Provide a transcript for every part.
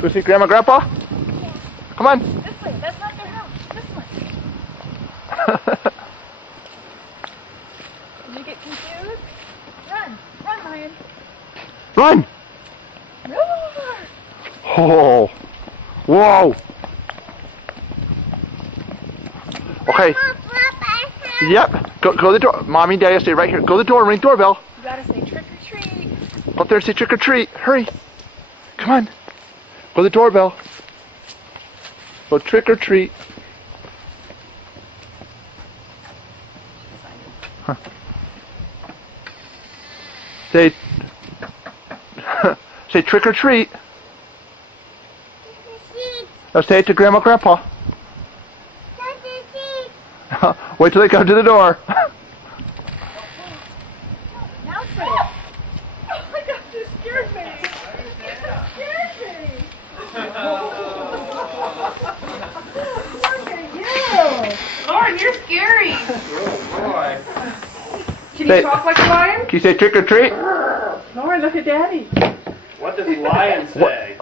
Go see Grandma, Grandpa? Come on. This way. That's not their house. This one. Did you get confused? Run. Run, Lion. Run! Roar! Oh. Whoa. Okay. Yep. Go to the door. Mommy and Daddy will stay right here. Go to the door and ring doorbell. You gotta say trick or treat. Go up there and say trick or treat. Hurry. Come on. Go to the doorbell. Go trick or treat. Huh. Say, say trick or treat. Now say it to Grandma, Grandpa. Wait till they come to the door. Now say it. Oh my gosh, you scared me. You scared me. Look at you. Lauren, you're scary. Oh boy. Can you talk like a lion? Can you say trick or treat? Lauren, look at Daddy. What does lion say?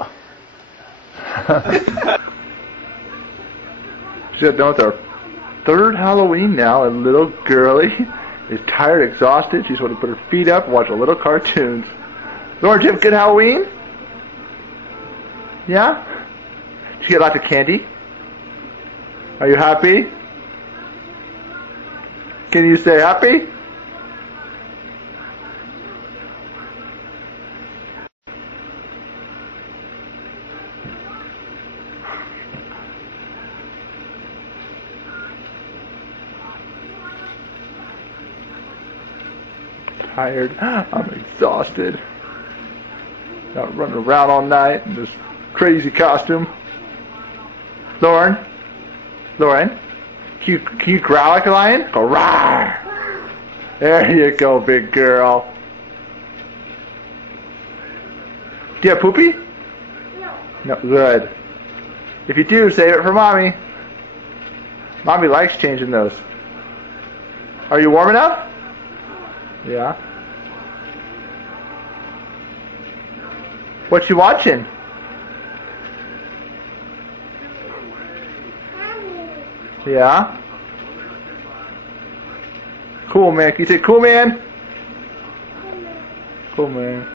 She's done with her third Halloween now, and little girlie is tired, exhausted. She's going to put her feet up and watch a little cartoons. Lauren, did you have a good Halloween? Yeah? Did you get lots of candy? Are you happy? Can you say happy? Tired. I'm exhausted. Got running around all night in this crazy costume. Lauren? Lauren? Can you growl like a lion? Go rawr! There you go, big girl. Do you have poopy? No. No, good. If you do, save it for Mommy. Mommy likes changing those. Are you warm enough? Yeah. What you watching? Yeah. Cool, man. Can you say cool, man? Cool, man.